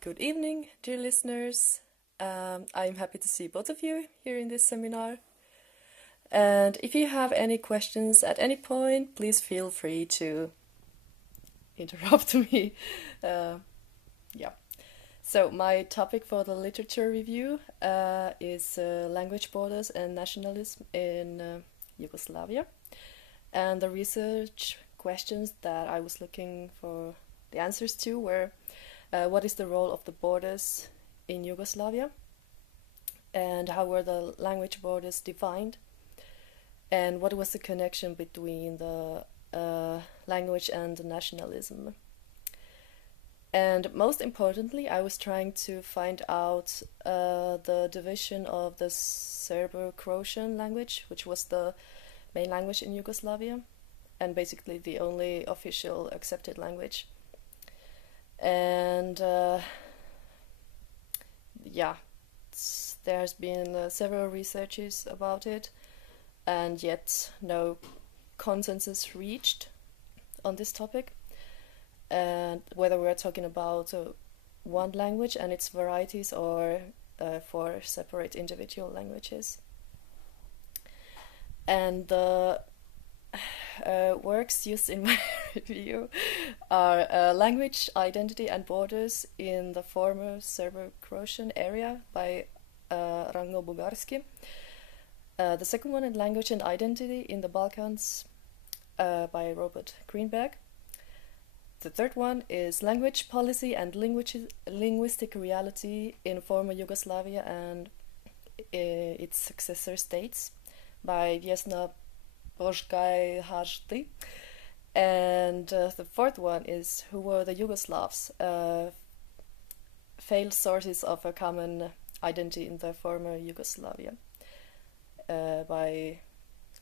Good evening, dear listeners. I'm happy to see both of you here in this seminar. And if you have any questions at any point, please feel free to interrupt me. Uh, yeah. So, my topic for the literature review is language borders and nationalism in Yugoslavia. And the research questions that I was looking for the answers to were what is the role of the borders in Yugoslavia? And how were the language borders defined? And what was the connection between the language and the nationalism? And most importantly, I was trying to find out the division of the Serbo-Croatian language, which was the main language in Yugoslavia, and basically the only official accepted language. And yeah, there's been several researches about it, and yet no consensus reached on this topic. And whether we're talking about one language and its varieties or four separate individual languages. And the works used in my review are Language, Identity and Borders in the Former Serbo-Croatian Area by Rango Bugarski. The second one is Language and Identity in the Balkans by Robert Greenberg. The third one is Language, Policy and Linguistic Reality in Former Yugoslavia and its successor states by Vesna Božgaj-Hajdi. And the fourth one is Who Were the Yugoslavs? Failed Sources of a Common Identity in the Former Yugoslavia by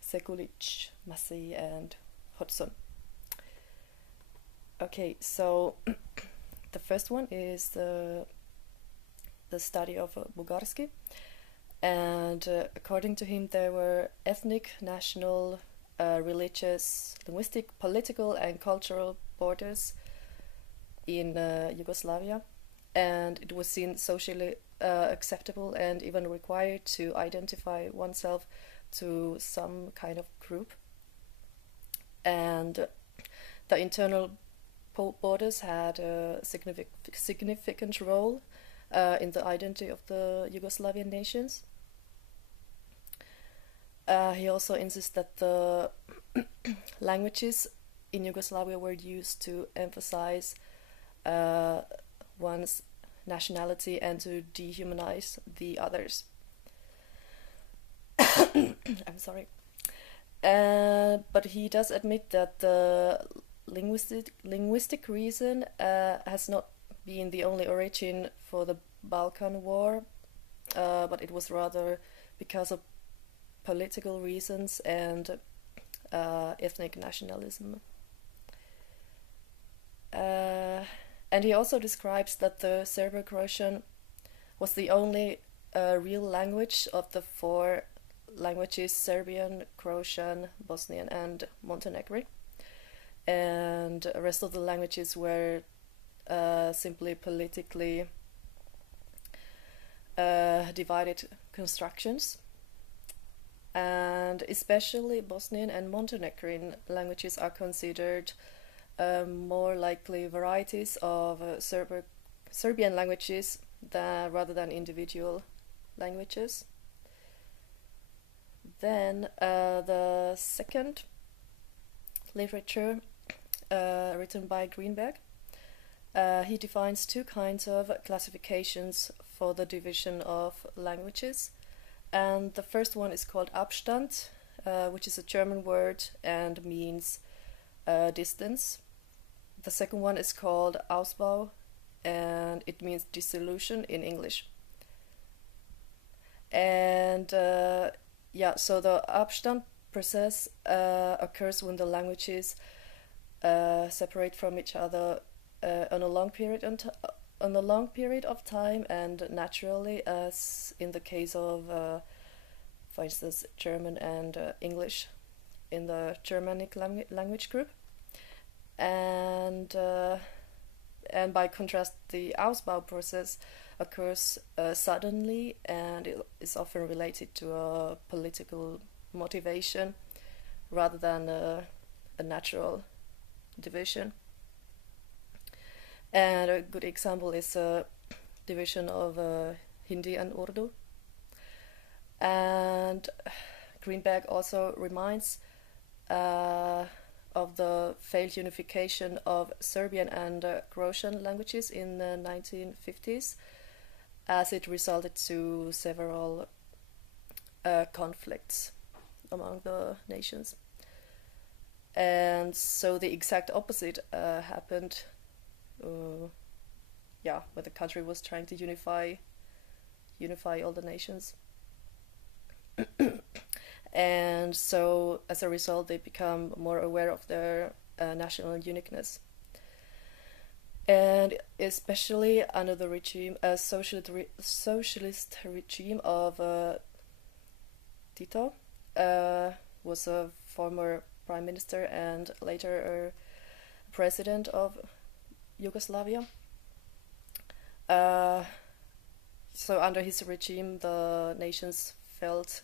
Sekulic, Massey and Hodgson. Okay, so the first one is the study of Bugarski, and according to him there were ethnic, national, religious, linguistic, political and cultural borders in Yugoslavia, and it was seen socially acceptable and even required to identify oneself to some kind of group. And the internal borders had a significant role in the identity of the Yugoslavian nations. He also insists that the languages in Yugoslavia were used to emphasize one's nationality and to dehumanize the others. I'm sorry. But he does admit that the linguistic reason has not been the only origin for the Balkan War, but it was rather because of political reasons and ethnic nationalism. And he also describes that the Serbo-Croatian was the only real language of the four languages: Serbian, Croatian, Bosnian and Montenegrin. And the rest of the languages were simply politically divided constructions. And especially Bosnian and Montenegrin languages are considered more likely varieties of Serbian languages rather than individual languages. Then the second literature written by Greenberg, he defines two kinds of classifications for the division of languages. And the first one is called Abstand, which is a German word and means distance. The second one is called Ausbau, and it means dissolution in English. And so the Abstand process occurs when the languages separate from each other on a long period of time, and naturally, as in the case of, for instance, German and English in the Germanic language group. And And by contrast, the Ausbau process occurs suddenly, and it is often related to a political motivation rather than a natural division. And a good example is a division of Hindi and Urdu. And Greenberg also reminds of the failed unification of Serbian and Croatian languages in the 1950s, as it resulted to several conflicts among the nations. And so the exact opposite happened, where the country was trying to unify all the nations. And so as a result, they become more aware of their national uniqueness. And especially under the regime, socialist regime of Tito, was a former prime minister and later president of Yugoslavia. So under his regime, the nations felt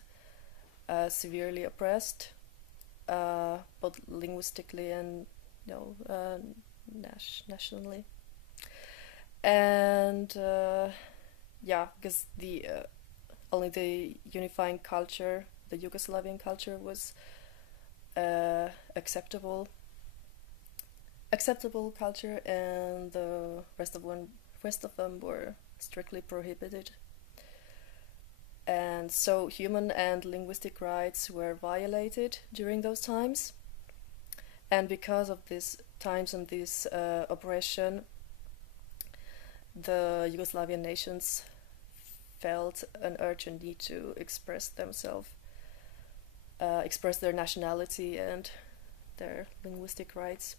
severely oppressed, both linguistically and nationally. And because the only the unifying culture, the Yugoslavian culture, was acceptable culture, and the rest of them were strictly prohibited. And so human and linguistic rights were violated during those times. And because of these times and this oppression, the Yugoslavian nations felt an urgent need to express themselves, express their nationality and their linguistic rights.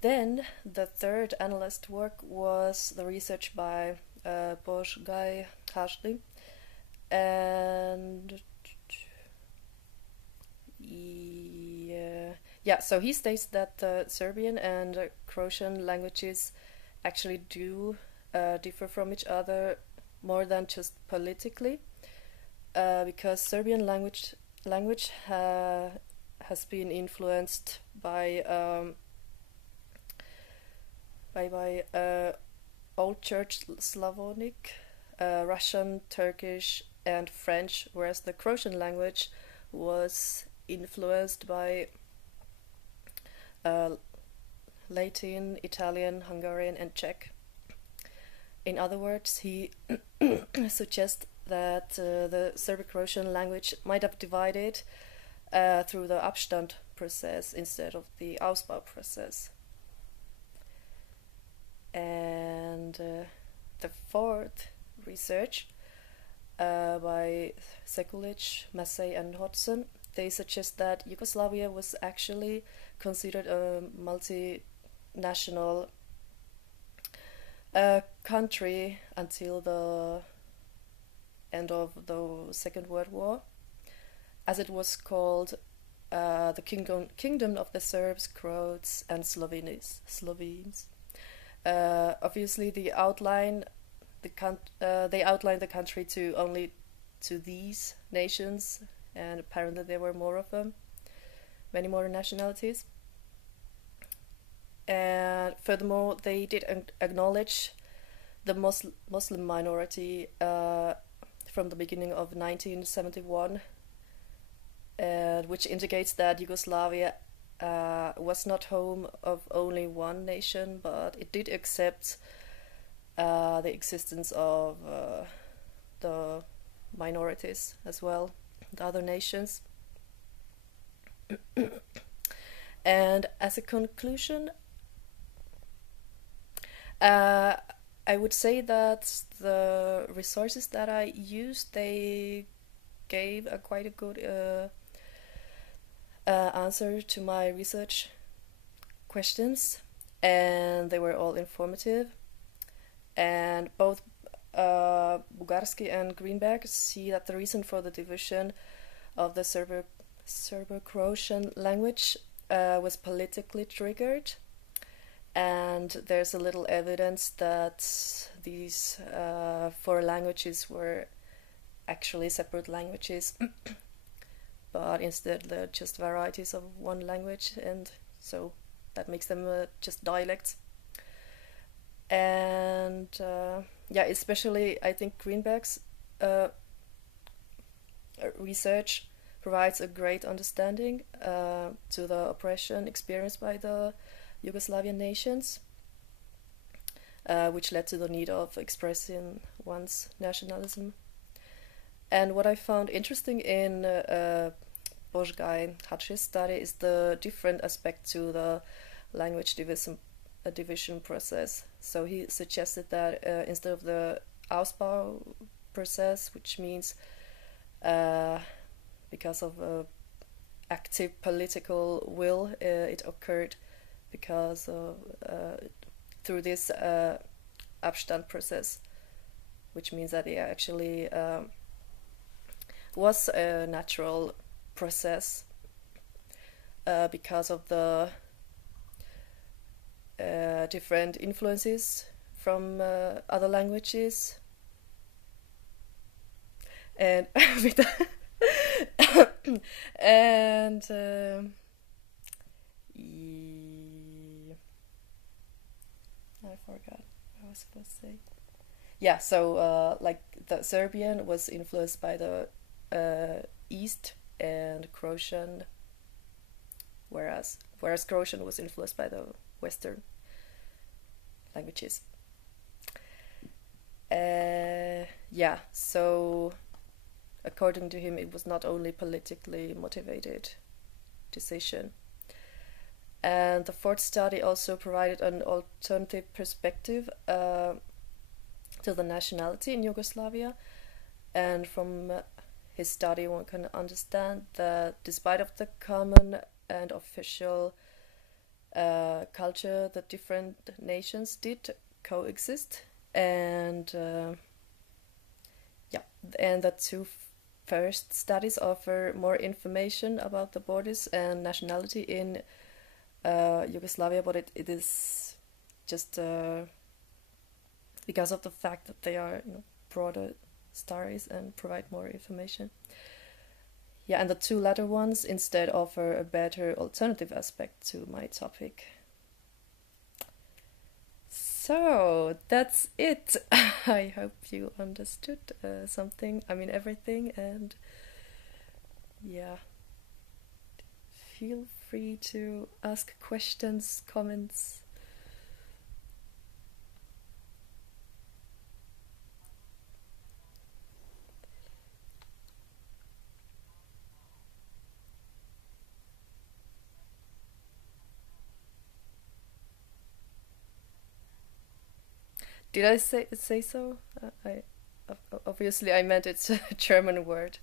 Then the third analyst work was the research by Božgaj Hašli, and so he states that the Serbian and Croatian languages actually do differ from each other more than just politically, because Serbian language has been influenced by Old Church Slavonic, Russian, Turkish, and French, whereas the Croatian language was influenced by Latin, Italian, Hungarian, and Czech. In other words, he suggests that the Serbo-Croatian language might have divided through the Abstand process instead of the Ausbau process. And the fourth research by Sekulic, Massey, and Hodgson, they suggest that Yugoslavia was actually considered a multinational country until the end of the Second World War, as it was called the Kingdom of the Serbs, Croats, and Slovenes. Obviously, they outline the country to only to these nations, and apparently there were more of them, many more nationalities. And furthermore, they did acknowledge the Muslim minority from the beginning of 1971, which indicates that Yugoslavia was not home of only one nation, but it did accept the existence of the minorities as well, the other nations. And as a conclusion, I would say that the resources that I used, they gave quite a good answer to my research questions, and they were all informative. And both Bugarski and Greenberg see that the reason for the division of the Serbo-Croatian language was politically triggered, and there's a little evidence that these four languages were actually separate languages, but instead they're just varieties of one language, and so that makes them just dialects. And yeah, especially I think Greenberg's uh, research provides a great understanding to the oppression experienced by the Yugoslavian nations, which led to the need of expressing one's nationalism. And what I found interesting in Bozgai Hachi's study is the different aspect to the language division process. So he suggested that instead of the Ausbau process, which means because of active political will, it occurred because of through this Abstand process, which means that it actually was a natural process because of the different influences from other languages, and and I forgot what I was supposed to say. Yeah, so like the Serbian was influenced by the East and Croatian, whereas Croatian was influenced by the Western languages. Yeah, so according to him, it was not only politically motivated decision. And the fourth study also provided an alternative perspective to the nationality in Yugoslavia. And from his study, one can understand that despite of the common and official culture, the different nations did coexist. And yeah, and the two first studies offer more information about the borders and nationality in Yugoslavia, but it is just because of the fact that they are, you know, broader stories and provide more information. Yeah, and the two latter ones instead offer a better alternative aspect to my topic. So that's it. I hope you understood something, I mean everything, and yeah, feel free to ask questions, comments. Did I say so? I obviously I meant it's a German word.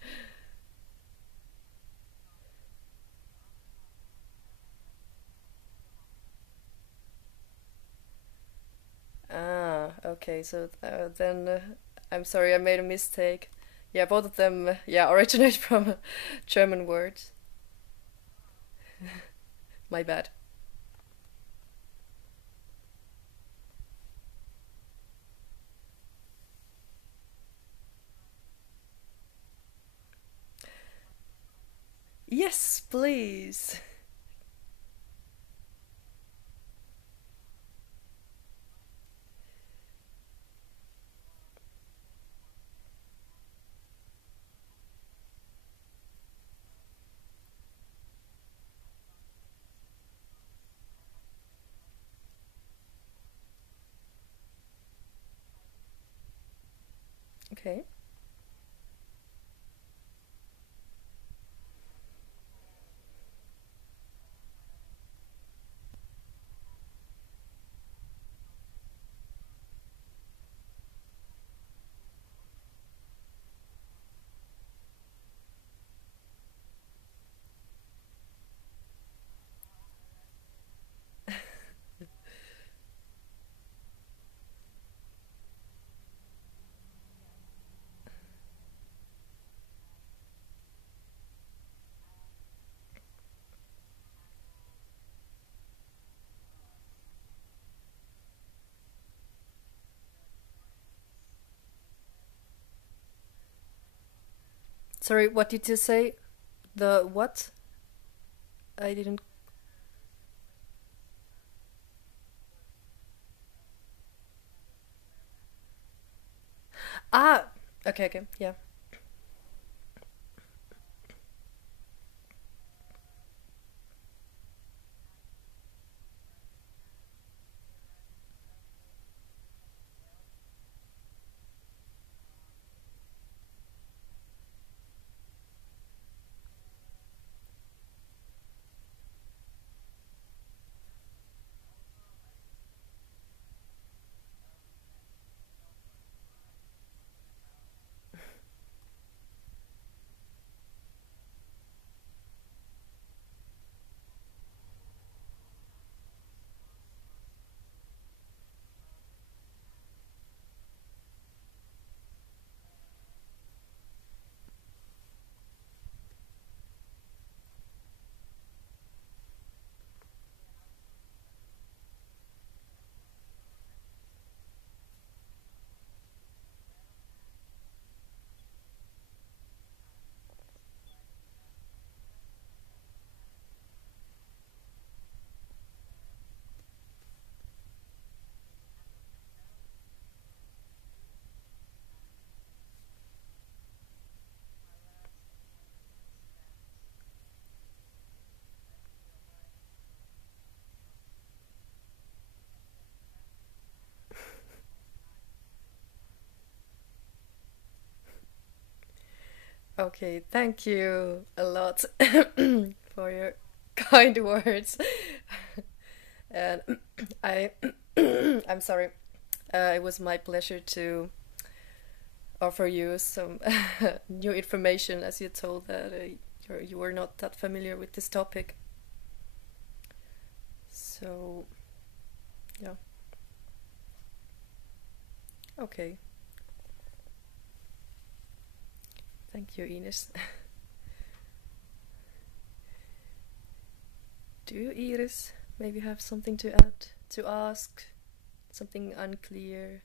Ah, okay. So then I'm sorry, I made a mistake. Yeah, both of them, yeah, originate from a German word. My bad. Yes, please. Okay. Sorry, what did you say? The what? I didn't. Ah, okay, okay, yeah. Okay, thank you a lot for your kind words. And I, I'm sorry. It was my pleasure to offer you some new information, as you told that you were not that familiar with this topic. So, yeah, okay. Thank you, Ines. Do you, Iris, maybe have something to add, to ask, something unclear?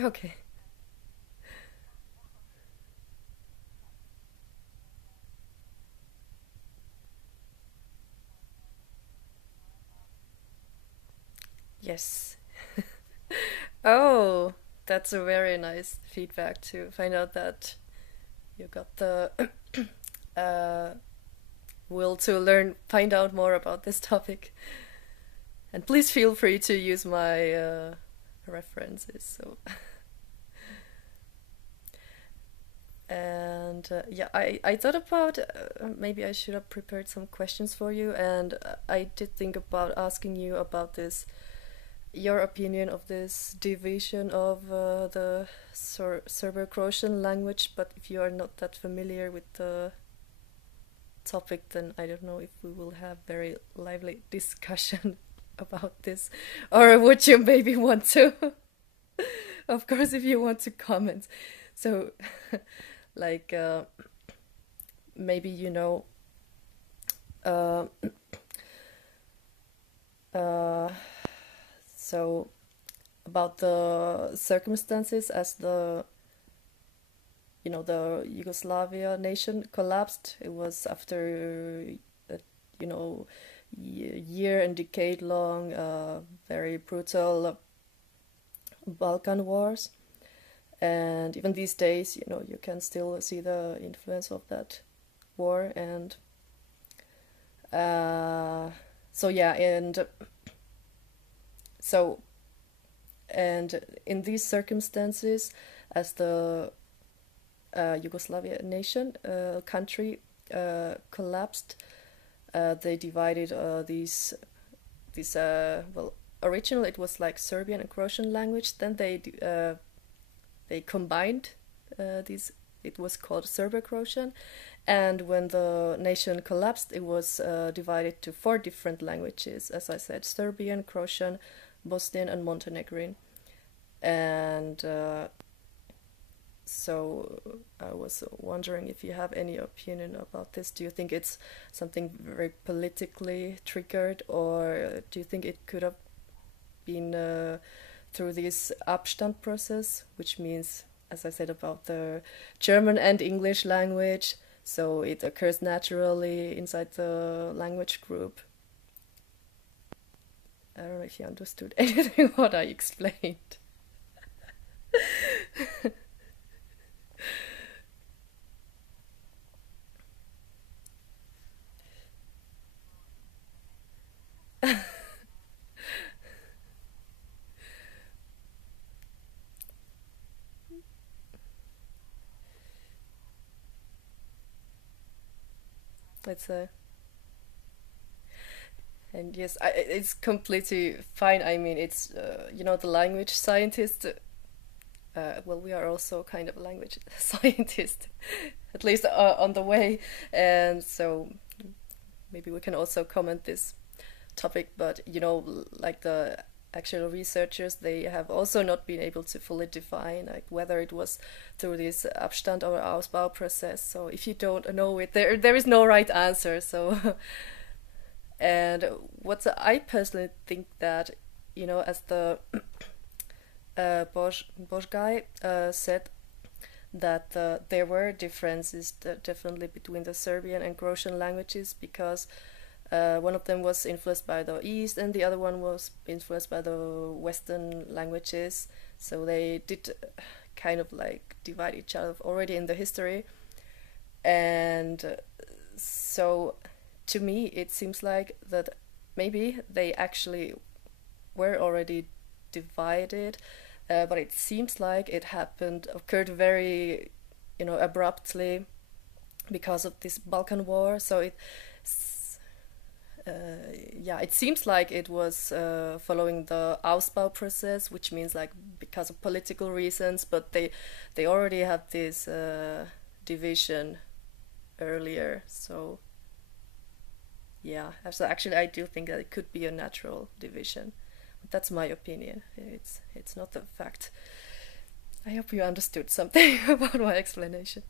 Okay. Yes. Oh, that's a very nice feedback to find out that you got the uh, will to learn, find out more about this topic. And please feel free to use my references. So, and yeah, I thought about maybe I should have prepared some questions for you, and I did think about asking you about this, your opinion of this division of the Serbo-Croatian language. But if you are not that familiar with the topic, then I don't know if we will have very lively discussion about this, or would you maybe want to? Of course, if you want to comment. So, like, maybe uh, uh, so about the circumstances as the Yugoslavia nation collapsed. It was after you know year and decade long very brutal Balkan wars, and even these days, you can still see the influence of that war. And uh, so yeah, so and in these circumstances, as the Yugoslavia nation country collapsed, they divided these well, originally it was like Serbian and Croatian language. Then they combined these. It was called Serbo-Croatian, and when the nation collapsed, it was divided to four different languages. As I said, Serbian, Croatian, Bosnian, and Montenegrin. And so I was wondering if you have any opinion about this. Do you think it's something very politically triggered, or do you think it could have been through this Abstand process, which means, as I said, about the German and English language, so it occurs naturally inside the language group. I don't know if you understood anything what I explained. It's a And yes, it's completely fine. I mean, it's the language scientist. Well, we are also kind of a language scientist, at least on the way, and so maybe we can also comment this topic. But like the actual researchers, they have also not been able to fully define like whether it was through this Abstand or Ausbau process. So if you don't know it, there is no right answer. So and what I personally think that as the Bosch guy said that there were differences definitely between the Serbian and Croatian languages because one of them was influenced by the East and the other one was influenced by the Western languages. So they did kind of like divide each other already in the history. And so to me, it seems like that maybe they actually were already divided, but it seems like it occurred very, abruptly because of this Balkan War. So yeah, it seems like it was following the Ausbau process, which means like because of political reasons, but they already had this division earlier. So yeah, so actually I do think that it could be a natural division. That's my opinion. It's not a fact. I hope you understood something about my explanation.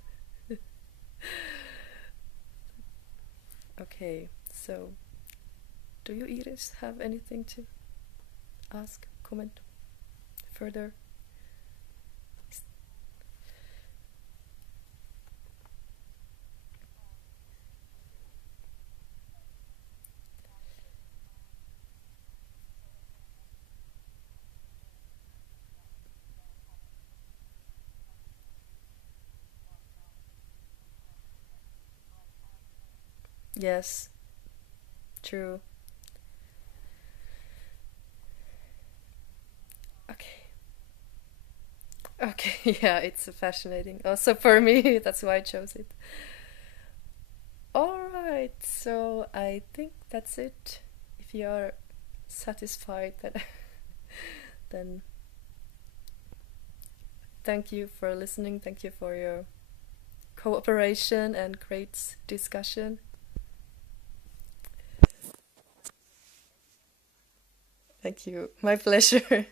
Okay, so do you, Iris, have anything to ask, comment further? Yes, true. Okay. Okay, yeah, it's fascinating. Also for me, that's why I chose it. All right, so I think that's it. If you are satisfied, then thank you for listening. Thank you for your cooperation and great discussion. Thank you. My pleasure.